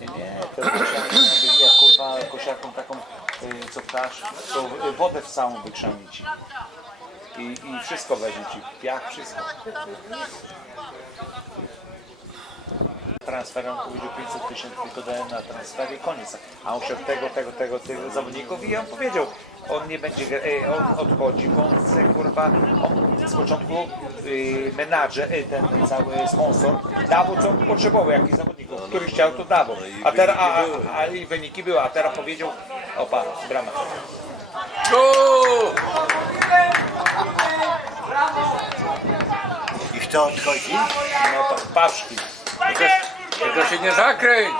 Nie, to jak kurwa kosiarką taką, y, co ptasz, to y, wodę w całą wykrzami ci. I, I wszystko weźmie ci, piach, wszystko. Transferem powiedział 500 tysięcy tylko dałem na transferie, koniec. A on szedł tego, tego, tego, tego zawodników i on powiedział, on nie będzie, e, on odchodzi, bo on chce, kurwa, on z początku y, menadżer, y, ten, ten cały sponsor dawał co on potrzebował, jakich zawodników, który chciał to dawał. A teraz, a, a, a i wyniki były, a teraz powiedział, opa, brama. I kto odchodzi? No pa, paszki. To się nie zakręć!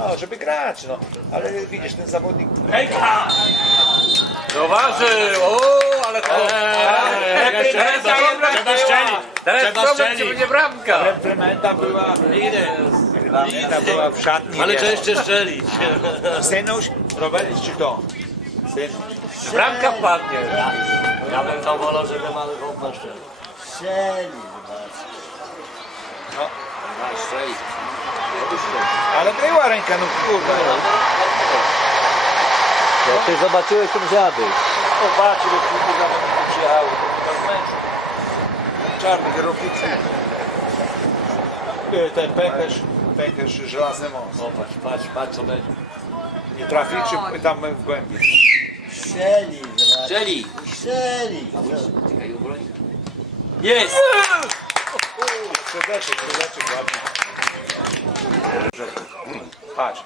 No, żeby grać, no. Ale widzisz, ten zawodnik Zauważył! O, ale to... Teraz Trzeba dobra strzelić. Teraz Trzeba problem, czy będzie bramka. Implementa była, Implementa była w szatni. Ale to jeszcze strzelić. Synuś, Robert czy kto? Synuś. Bramka padnie. Ja bym to wolał, żeby mały chłopak strzelił. Strzeli, zobacz. No. Ale była ręka, no kurde. Jak ty zobaczyłeś, to zjadłeś. Popatrz, ile kilku zawodników przyjechało, to chyba z meczu. Czarny kierownicy. E, Ten pęcherz, pęcherz żelazny most. Popatrz, patrz, patrz co będzie. Nie trafi, czy tam w głębi? Strzeli, zobacz. Strzeli. Strzeli. Czekaj, obroń. Jest! Сердечок, сердечок, ладно. Бачиш.